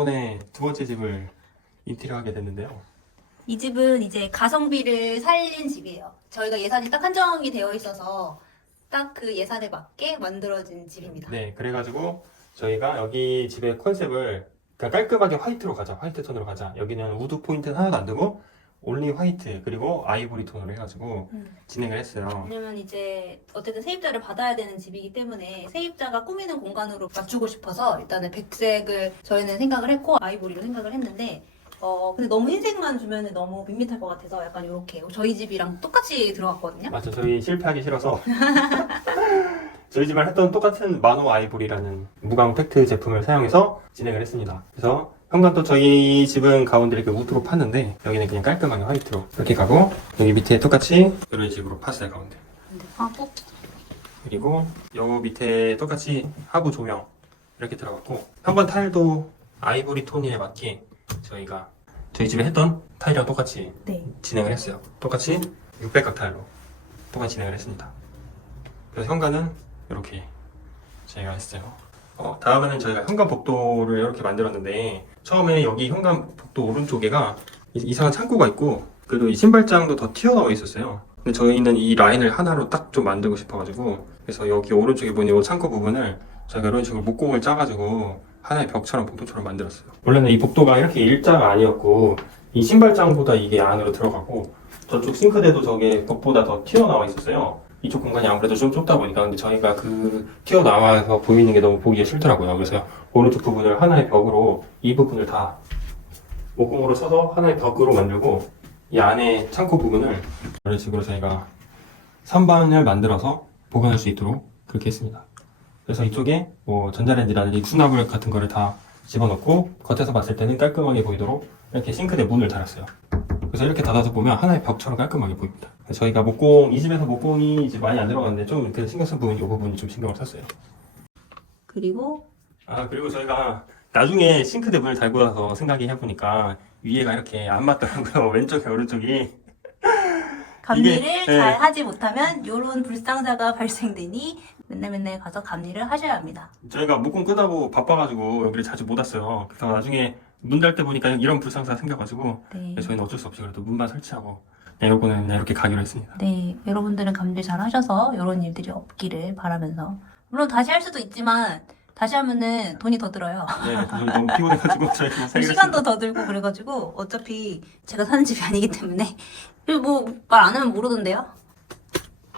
이번에 두 번째 집을 인테리어 하게 됐는데요. 이 집은 이제 가성비를 살린 집이에요. 저희가 예산이 딱 한정이 되어 있어서 딱 그 예산에 맞게 만들어진 집입니다. 네, 그래가지고 저희가 여기 집의 컨셉을 그러니까 깔끔하게 화이트로 가자, 화이트 톤으로 가자. 여기는 우드 포인트는 하나도 안 두고 올리 화이트 그리고 아이보리 톤으로 해가지고 진행을 했어요. 왜냐면 이제 어쨌든 세입자를 받아야 되는 집이기 때문에 세입자가 꾸미는 공간으로 맞추고 싶어서 일단은 백색을 저희는 생각을 했고 아이보리로 생각을 했는데 근데 너무 흰색만 주면 너무 밋밋할 것 같아서 약간 이렇게 저희 집이랑 똑같이 들어갔거든요. 맞죠, 저희 실패하기 싫어서 저희 집을 했던 똑같은 마노 아이보리라는 무광 팩트 제품을 사용해서 진행을 했습니다. 그래서 현관도 저희 집은 가운데 이렇게 우드로 팠는데 여기는 그냥 깔끔하게 화이트로 이렇게 가고 여기 밑에 똑같이 이런 식으로 팠어요 가운데. 하고 그리고 요 밑에 똑같이 하부 조명 이렇게 들어갔고 현관 타일도 아이보리 톤에 맞게 저희가 저희 집에 했던 타일이랑 똑같이 네. 진행을 했어요. 똑같이 600각 타일로 똑같이 진행을 했습니다. 그래서 현관은 이렇게 저희가 했어요. 다음에는 저희가 현관 복도를 이렇게 만들었는데 처음에 여기 현관 복도 오른쪽에가 이상한 창고가 있고 그리고 이 신발장도 더 튀어나와 있었어요. 근데 저희는 이 라인을 하나로 딱 좀 만들고 싶어가지고 그래서 여기 오른쪽에 보니 이 창고 부분을 저희가 이런 식으로 목공을 짜가지고 하나의 벽처럼 복도처럼 만들었어요. 원래는 이 복도가 이렇게 일자가 아니었고 이 신발장보다 이게 안으로 들어가고 저쪽 싱크대도 저게 벽보다 더 튀어나와 있었어요. 이쪽 공간이 아무래도 좀 좁다 보니까 근데 저희가 그 튀어나와서 보이는 게 너무 보기가 싫더라고요. 그래서 오른쪽 부분을 하나의 벽으로 이 부분을 다 목공으로 쳐서 하나의 벽으로 만들고 이 안에 창고 부분을 이런 식으로 저희가 선반을 만들어서 보관할 수 있도록 그렇게 했습니다. 그래서 이쪽에 뭐 전자레인지라든지 수납을 같은 거를 다 집어넣고 겉에서 봤을 때는 깔끔하게 보이도록 이렇게 싱크대 문을 달았어요. 그래서 이렇게 닫아서 보면 하나의 벽처럼 깔끔하게 보입니다. 저희가 이 집에서 목공이 이제 많이 안 들어갔는데 좀 그래서 신경 쓴 부분이 이 부분이 좀 신경을 썼어요. 그리고 그리고 저희가 나중에 싱크대 문을 달고 나서 생각이 해보니까 위에가 이렇게 안 맞더라고요. 왼쪽에 오른쪽이. 감리를 이게, 잘 네. 하지 못하면 이런 불상사가 발생되니 맨날 가서 감리를 하셔야 합니다. 저희가 목공 끝나고 바빠가지고 여기를 자주 못 왔어요. 그래서 나중에 문 달 때 보니까 이런 불상사가 생겨가지고 네. 저희는 어쩔 수 없이 그래도 문만 설치하고 요거는 그냥 이렇게 가기로 했습니다. 네, 여러분들은 감리 잘 하셔서 이런 일들이 없기를 바라면서 물론 다시 할 수도 있지만 다시 하면은 돈이 더 들어요. 네, 저희 너무 피곤해가지고 저희 그냥 살기로 시간도 했습니다. 더 들고 그래가지고 어차피 제가 사는 집이 아니기 때문에 그리고 뭐 말 안 하면 모르던데요.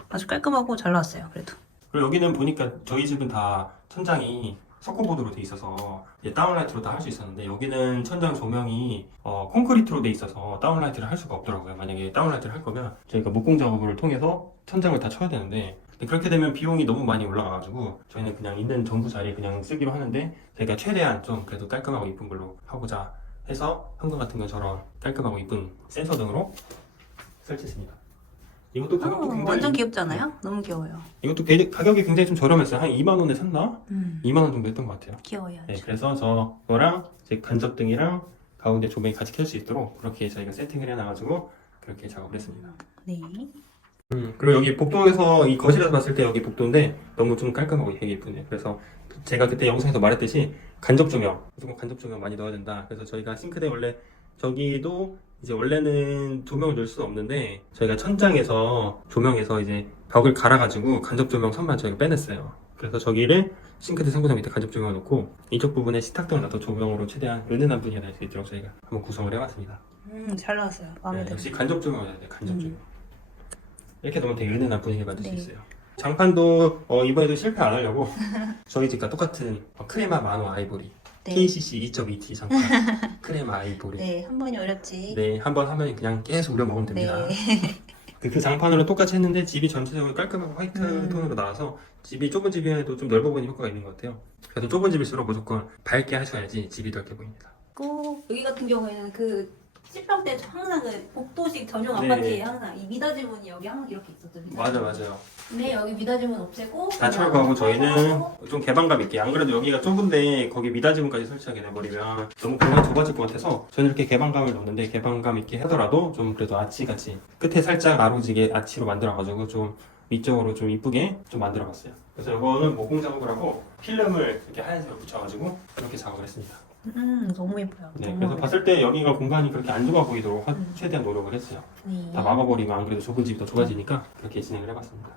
아주 깔끔하고 잘 나왔어요. 그래도 그리고 여기는 보니까 저희 집은 다 천장이 석고보드로 돼 있어서 이제 다운라이트로 다 할 수 있었는데 여기는 천장 조명이 콘크리트로 돼 있어서 다운라이트를 할 수가 없더라고요. 만약에 다운라이트를 할 거면 저희가 목공 작업을 통해서 천장을 다 쳐야 되는데 그렇게 되면 비용이 너무 많이 올라가가지고 저희는 그냥 있는 전부 자리 그냥 쓰기로 하는데 저희가 최대한 좀 그래도 깔끔하고 이쁜 걸로 하고자 해서 현관 같은 건 저런 깔끔하고 이쁜 센서 등으로 설치했습니다. 이것도 가격도 굉장히 완전 귀엽지 않아요? 너무 귀여워요. 이것도 가격이 굉장히 좀 저렴했어요. 한 2만 원에 샀나? 2만 원 정도 했던 것 같아요. 귀여워요. 네, 그래서 저거랑 제 간접등이랑 가운데 조명이 같이 켤 수 있도록 그렇게 저희가 세팅을 해놔가지고 그렇게 작업을 했습니다. 네. 그리고 여기 복도에서 이 거실에서 봤을 때 여기 복도인데 너무 좀 깔끔하고 되게 예쁘네요. 그래서 제가 그때 영상에서 말했듯이 간접 조명, 무조건 간접 조명 많이 넣어야 된다. 그래서 저희가 싱크대 원래 저기도 이제 원래는 조명을 넣을 수는 없는데 저희가 천장에서 조명에서 이제 벽을 갈아가지고 간접 조명 선만 저희가 빼냈어요. 그래서 저기를 싱크대 상부장 밑에 간접 조명을 놓고 이쪽 부분에 식탁등을 놔서 조명으로 최대한 은은한 분위기가 날 수 있도록 저희가 한번 구성을 해봤습니다. 잘 나왔어요. 마음에 들어요. 역시 간접 조명을 해야 돼요. 간접 조명. 이렇게 놓으면 되게 은은한 분위기를 만들 수 네. 있어요. 장판도 이번에도 실패 안 하려고 저희 집과 똑같은 크레마 마노 아이보리 네. KCC 2.2T 장판 크레마 아이보리. 네, 한 번이 어렵지. 네, 한 번 하면 그냥 계속 우려 먹으면 됩니다. 네. 그 장판으로 똑같이 했는데 집이 전체적으로 깔끔하고 화이트 톤으로 나와서 집이 좁은 집에도 좀 넓어 보이는 효과가 있는 것 같아요. 그래서 좁은 집일수록 무조건 밝게 하셔야지 집이 넓게 보입니다. 꼭 여기 같은 경우에는 그 10평대 항상 그 복도식 전용 네. 아파트에 항상 이 미닫이 문이 여기 항상 이렇게 있었죠. 맞아요. 근데 여기 미닫이 문 없애고 다 철거하고 저희는 좀 개방감 있게 안 그래도 여기가 좁은데 거기 미닫이문까지 설치하게 돼버리면 너무 공간이 좁아질 것 같아서 저는 이렇게 개방감을 넣는데 개방감 있게 하더라도 좀 그래도 아치같이 끝에 살짝 아로지게 아치로 만들어가지고 좀 위쪽으로 좀 이쁘게 좀 만들어봤어요. 그래서 이거는 목공 작업을 하고 필름을 이렇게 하얀색으로 붙여가지고 이렇게 작업을 했습니다. 너무 예뻐요. 네, 너무 그래서 예뻐요. 봤을 때 여기가 공간이 그렇게 안 좁아 보이도록 최대한 노력을 했어요. 네. 다 막아버리면 안 그래도 좁은 집이 더 좁아지니까 그렇게 진행을 해봤습니다.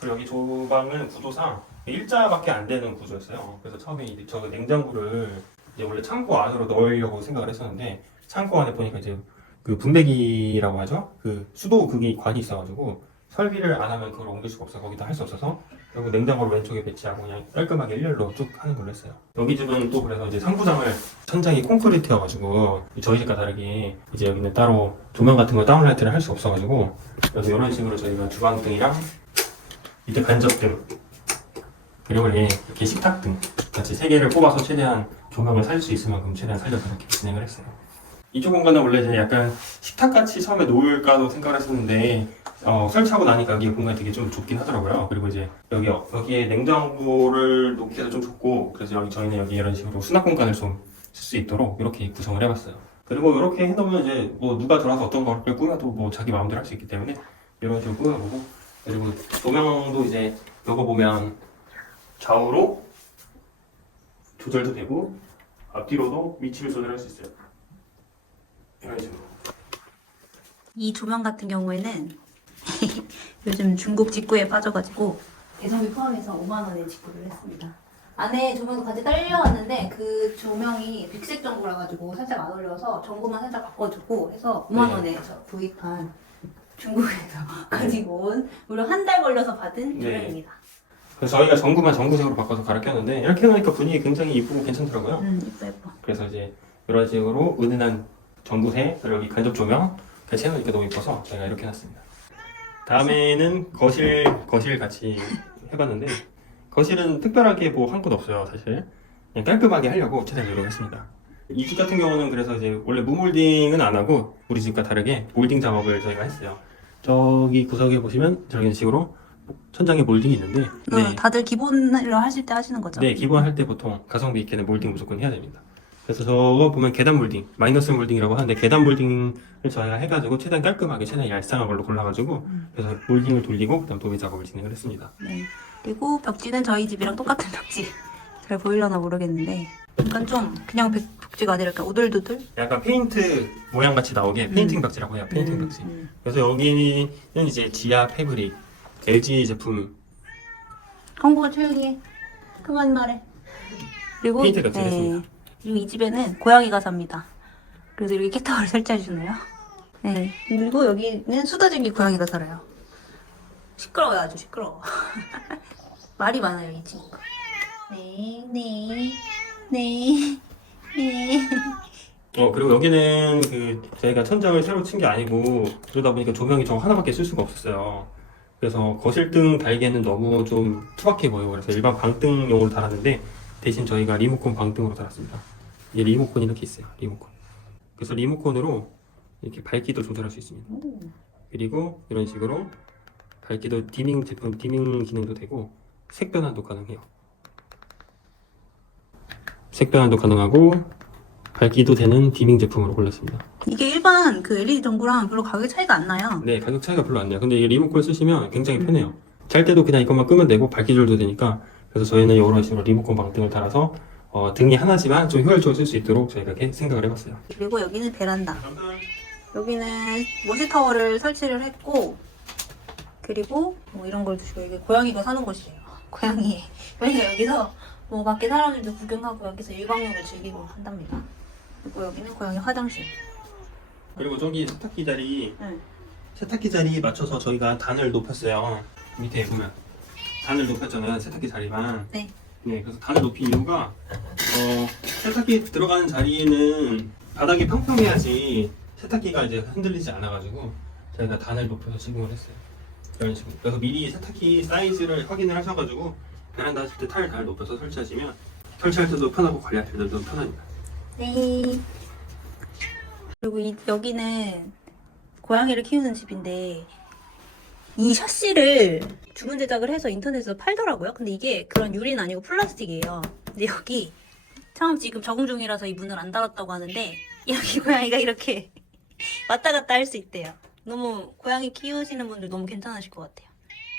그리고 여기 조방은 구조상 일자밖에 안 되는 구조였어요. 그래서 처음에 이제 저 냉장고를 이제 원래 창고 안으로 넣으려고 생각을 했었는데 창고 안에 보니까 이제 그 분배기라고 하죠. 그 수도 그게 관이 있어가지고 설비를 안 하면 그걸 옮길 수가 없어. 거기다 할 수 없어서 결국 냉장고를 왼쪽에 배치하고 그냥 깔끔하게 일렬로 쭉 하는 걸로 했어요. 여기 집은 또 그래서 이제 상부장을 천장이 콘크리트여가지고 저희 집과 다르게 이제 여기는 따로 조명 같은 거 다운라이트를 할 수 없어가지고 그래서 이런 식으로 저희가 주방등이랑 밑에 간접등 그리고 이렇게 식탁등 같이 세 개를 뽑아서 최대한 조명을 살릴 수 있을 만큼 최대한 살려서 이렇게 진행을 했어요. 이쪽 공간은 원래 이제 약간 식탁같이 처음에 놓을까도 생각을 했었는데 설치하고 나니까 여기 공간이 되게 좀 좁긴 하더라고요. 그리고 이제 여기에 냉장고를 놓기에도 좀 좁고 그래서 저희는 여기 이런 식으로 수납 공간을 좀 쓸 수 있도록 이렇게 구성을 해봤어요. 그리고 이렇게 해놓으면 이제 뭐 누가 들어와서 어떤 걸 꾸며도 뭐 자기 마음대로 할 수 있기 때문에 이런 식으로 꾸며보고 그리고 조명도 이제 요거 보면 좌우로 조절도 되고 앞뒤로도 위치를 조절할 수 있어요. 이런 식으로. 이 조명 같은 경우에는 요즘 중국 직구에 빠져가지고 배송비 포함해서 5만 원에 직구를 했습니다. 안에 조명도 같이 딸려왔는데 그 조명이 백색 전구라 가지고 살짝 안 어울려서 전구만 살짝 바꿔주고 해서 5만 원에 구입한 중국에서 가지고 온 무려 한 달 걸려서 받은 조명입니다. 그래서 저희가 전구만 전구색으로 바꿔서 갈아 꼈는데 이렇게 해놓으니까 분위기 굉장히 이쁘고 괜찮더라고요. 예뻐. 그래서 이제 이런 식으로 은은한 전구색 그리고 여기 간접 조명 같이 해놓으니까 너무 이뻐서 저희가 이렇게 해놨습니다. 다음에는 거실 같이 해봤는데 거실은 특별하게 뭐 한 것 없어요 사실. 그냥 깔끔하게 하려고 최대한 노력했습니다. 이 집 같은 경우는 그래서 이제 원래 무몰딩은 안 하고 우리 집과 다르게 몰딩 작업을 저희가 했어요. 저기 구석에 보시면 저런 식으로 천장에 몰딩이 있는데 다들 기본으로 하실 때 하시는 거죠? 네, 기본 할 때 보통 가성비 있게는 몰딩 무조건 해야 됩니다. 그래서 저거 보면 계단 몰딩, 마이너스 몰딩이라고 하는데 계단 몰딩을 저희가 해가지고 최대한 깔끔하게 최대한 얄쌍한 걸로 골라가지고 그래서 몰딩을 돌리고 그다음 도배 작업을 진행을 했습니다. 네. 그리고 벽지는 저희 집이랑 똑같은 벽지. 잘 보이려나 모르겠는데 약간 좀 그냥 벽지가 아니라 약간 오돌도돌? 약간 페인트 모양 같이 나오게 페인팅 벽지라고 해요. 페인팅 벽지. 그래서 여기는 이제 지아 패브릭 LG 제품 한국어 조용히 해. 그만 말해. 그리고 페인트 벽지를 했습니다. 그리고 이 집에는 고양이가 삽니다. 그래서 이렇게 캣타워를 설치해주네요. 네. 그리고 여기는 수다쟁이 고양이가 살아요. 시끄러워요, 아주 시끄러워. 말이 많아요, 이 친구가. 네, 네, 네, 네. 그리고 여기는 저희가 천장을 새로 친 게 아니고 그러다 보니까 조명이 저 하나밖에 쓸 수가 없었어요. 그래서 거실등 달기에는 너무 좀 투박해 보이고 그래서 일반 방등용으로 달았는데 대신 저희가 리모컨 방등으로 달았습니다. 이 리모컨이 이렇게 있어요. 리모컨. 그래서 리모컨으로 이렇게 밝기도 조절할 수 있습니다. 그리고 이런 식으로 밝기도 디밍 제품 디밍 기능도 되고 색 변환도 가능해요. 색 변환도 가능하고 밝기도 되는 디밍 제품으로 골랐습니다. 이게 일반 그 LED 전구랑 별로 가격 차이가 안 나요. 네, 가격 차이가 별로 안 나요. 근데 이 리모컨 쓰시면 굉장히 편해요. 잘 때도 그냥 이것만 끄면 되고 밝기 조절도 되니까 그래서 저희는 이런 식으로 리모컨 방등을 달아서 등이 하나지만 좀 효율적으로 쓸 수 있도록 저희가 이렇게 생각을 해봤어요. 그리고 여기는 베란다. 여기는 모시타워를 설치를 했고 그리고 뭐 이런 걸 두시고 이게 고양이가 사는 곳이에요. 고양이가 여기서 뭐 밖에 사람들도 구경하고 여기서 일광욕을 즐기고 한답니다. 그리고 여기는 고양이 화장실. 그리고 저기 세탁기 자리 네. 세탁기 자리 맞춰서 저희가 단을 높였어요. 밑에 보면 단을 높였잖아요. 세탁기 자리만. 네. 네, 그래서 단을 높인 이유가 세탁기 들어가는 자리에는 바닥이 평평해야지 세탁기가 이제 흔들리지 않아가지고 저희가 단을 높여서 시공을 했어요. 이런 식으로. 그래서 미리 세탁기 사이즈를 확인을 하셔가지고 베란다 하실 때 달 높여서 설치하시면 설치할 때도 편하고 관리할 때도 편합니다. 네. 그리고 여기는 고양이를 키우는 집인데 이 샤시를 주문 제작을 해서 인터넷에서 팔더라고요. 근데 이게 그런 유리는 아니고 플라스틱이에요. 근데 여기 처음 지금 적응 중이라서 이 문을 안 닫았다고 하는데 여기 고양이가 이렇게 왔다 갔다 할 수 있대요. 너무 고양이 키우시는 분들 너무 괜찮으실 것 같아요.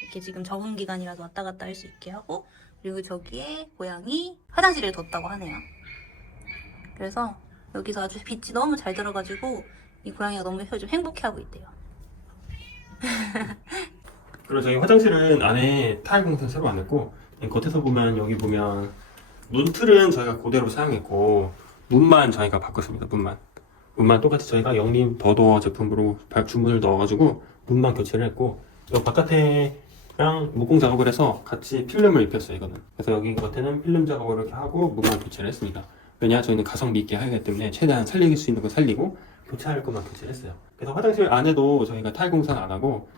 이렇게 지금 적응 기간이라서 왔다 갔다 할 수 있게 하고 그리고 저기에 고양이 화장실을 뒀다고 하네요. 그래서 여기서 아주 빛이 너무 잘 들어가지고 이 고양이가 너무 좀 행복해하고 있대요. 그리고 저희 화장실은 안에 타일 공사 새로 안 했고 겉에서 보면 여기 보면 문틀은 저희가 그대로 사용했고 문만 저희가 바꿨습니다. 문만 똑같이 저희가 영림 더도어 제품으로 주문을 넣어가지고 문만 교체를 했고 이 바깥에랑 목공 작업을 해서 같이 필름을 입혔어요. 이거는 그래서 여기 겉에는 필름 작업을 이렇게 하고 문만 교체를 했습니다. 왜냐 저희는 가성비 있게 하기 때문에 최대한 살릴 수 있는 거 살리고 교체할 것만 교체를 했어요. 그래서 화장실 안에도 저희가 타일 공사는 안 하고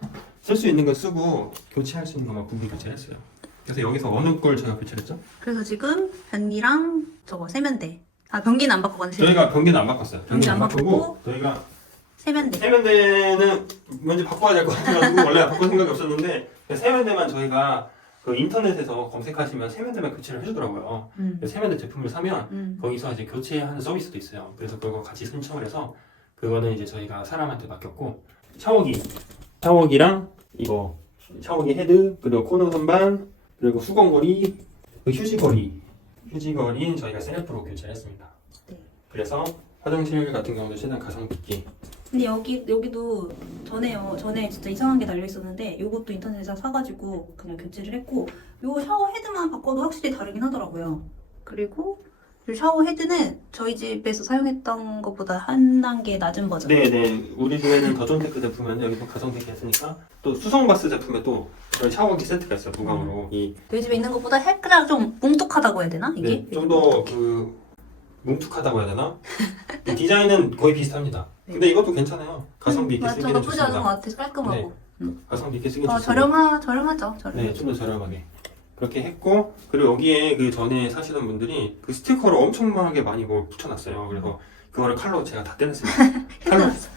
쓸 수 있는 거 쓰고 교체할 수 있는 것만 부분 교체를 했어요. 그래서 여기서 어느 걸 제가 교체를 했죠? 그래서 지금 변기랑 저거 세면대. 아 변기는 안 바꿨거든요. 저희가 변기는 안 바꿨어요. 변기 안 바꾸고 바꾸고 저희가 세면대. 세면대는 왠지 바꿔야 될 것 같아가지고 원래 바꿀 생각이 없었는데 세면대만 저희가 그 인터넷에서 검색하시면 세면대만 교체를 해주더라고요. 그래서 세면대 제품을 사면 거기서 이제 교체하는 서비스도 있어요. 그래서 그거 같이 신청을 해서 그거는 이제 저희가 사람한테 맡겼고 샤워기랑 이거 샤워기 헤드 그리고 코너 선반 그리고 수건거리 휴지거리는 저희가 셀프로 교체를 했습니다. 네. 그래서 화장실 같은 경우도 최대한 가성비 있게. 근데 여기도 전에 진짜 이상한 게 달려 있었는데 요것도 인터넷에서 사가지고 그냥 교체를 했고 요 샤워 헤드만 바꿔도 확실히 다르긴 하더라고요. 그리고 이 샤워 헤드는 저희 집에서 사용했던 것보다 한 단계 낮은 버전. 네네. 우리 집에는 더존테크 제품인데 여기도 가성비 했으니까 또 수성바스 제품에 또 저희 샤워기 세트가 있어요. 무광으로. 저희 집에 있는 것보다 살짝 좀 뭉툭하다고 해야 되나 이게? 네, 좀 더 그 뭉툭하다고 해야 되나? 이 디자인은 거의 비슷합니다. 근데 이것도 괜찮아요. 가성비 있게 맞죠. 쓰기는 나쁘지 않은 것 좋습니다. 같아서 깔끔하고. 가성비 있게 쓰기는 좋습니다. 저렴하죠. 저렴. 네, 좀 더 저렴하게 그렇게 했고 그리고 여기에 그 전에 사시던 분들이 그 스티커를 엄청나게 많이 뭐 붙여놨어요. 그래서 그거를 칼로 제가 다 떼냈습니다.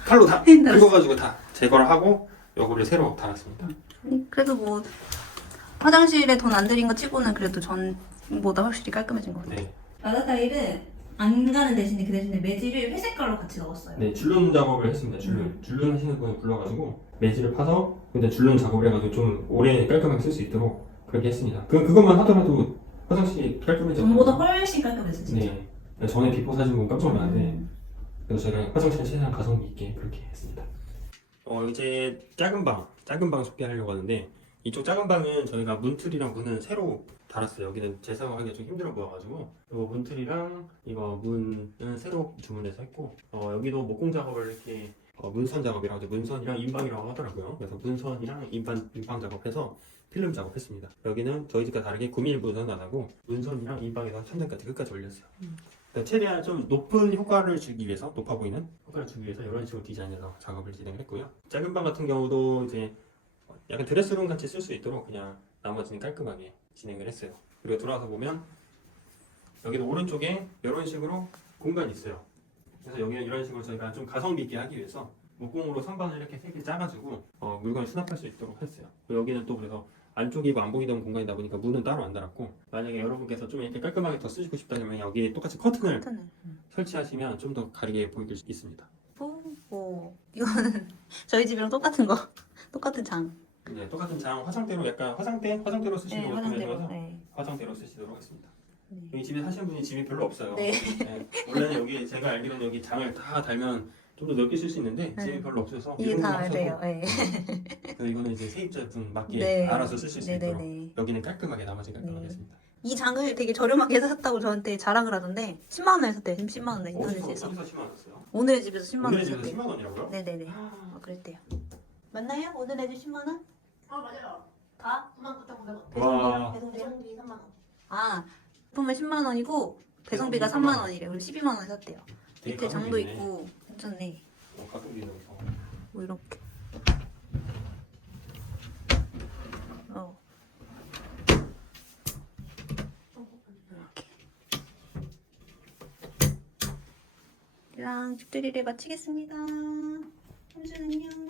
칼로 다 긁어가지고 다 제거를 하고 요거를 새로 달았습니다. 그래도 뭐 화장실에 돈 안 들인 거 치고는 그래도 전보다 확실히 깔끔해진 것 같아요. 네, 바다 타일은 안 가는 대신에 그 대신에 매질을 회색 깔로 같이 넣었어요. 네 줄눈 작업을 했습니다. 줄눈 하시는 분을 불러가지고 매질을 파서 근데 줄눈 작업을 해가지고 좀 오래 깔끔하게 쓸 수 있도록 그렇게 했습니다. 그것만 하더라도 화장실이 깔끔해졌어요. 전보다 훨씬 깔끔했어 진짜. 네, 전에 비포 사진 보면 깜짝 놀랐는데 그래서 저희가 화장실 최대한 가성비 있게 그렇게 했습니다. 이제 작은 방 소개하려고 하는데 이쪽 작은 방은 저희가 문틀이랑 문은 새로 달았어요. 여기는 재사용하기가 좀 힘들어 보여가지고 요 문틀이랑 이거 문은 새로 주문해서 했고 여기도 목공 작업을 이렇게 문선 작업이라고 하죠. 문선이랑 인방이라고 하더라고요. 그래서 문선이랑 인방 작업해서 필름 작업했습니다. 여기는 저희 집과 다르게 9mm 문선은 안 하고 문선이랑 인방에서 천장까지 끝까지 올렸어요. 최대한 좀 높은 효과를 주기 위해서 높아 보이는 효과를 주기 위해서 이런 식으로 디자인해서 작업을 진행을 했고요. 작은 방 같은 경우도 이제 약간 드레스룸 같이 쓸 수 있도록 그냥 나머지는 깔끔하게 진행을 했어요. 그리고 들어와서 보면 여기도 오른쪽에 이런 식으로 공간이 있어요. 그래서 여기는 이런 식으로 저희가 좀 가성비 있게 하기 위해서 목공으로 선반을 이렇게 3개 짜가지고 물건을 수납할 수 있도록 했어요. 그리고 여기는 또 그래서 안쪽이 안 보이던 공간이다 보니까 문은 따로 안 달았고 만약에 여러분께서 좀 이렇게 깔끔하게 더 쓰시고 싶다면 여기 똑같이 커튼을 설치하시면 좀 더 가리게 보일 수 있습니다. 이거는 저희 집이랑 똑같은 거. 똑같은 장. 네, 똑같은 장 화장대로 약간 화장대로 쓰시는 거 화장대로. 화장대로 쓰시도록 하겠습니다. 여기 집에 사시는 분이 짐이 별로 없어요. 네. 원래는 여기 제가 알기로는 여기 장을 다 달면 좀 더 넓게 쓸 수 있는데 짐이 별로 없어서 이게 다 알대요. 그래서 이거는 이제 세입자분 맞게 네. 알아서 쓰실 수 있도록 네네네. 여기는 깔끔하게 나머지는 깔끔하게 했습니다. 이 장을 되게 저렴하게 샀다고 저한테 자랑을 하던데 10만 원에 샀대요. 지금 10만 원에 인터넷에서. 어디서 10만 원 샀어요? 오늘의 집에서 10만 원에 오늘의 집에서 샀대요. 10만 원이라고요? 네네네. 그랬대요. 맞나요? 오늘의 집 10만 원? 맞아요. 다? 99,900원. 와. 배송비 3만 원. 아, 품은 10만 원이고 배송비가 3만 원이래. 그리고 12만 원에 샀대요. 되게 밑에 장도 가성비네. 있고 괜찮네. 가성비네. 뭐 이렇게. 이렇게. 이랑 집들이를 마치겠습니다. 현주는요.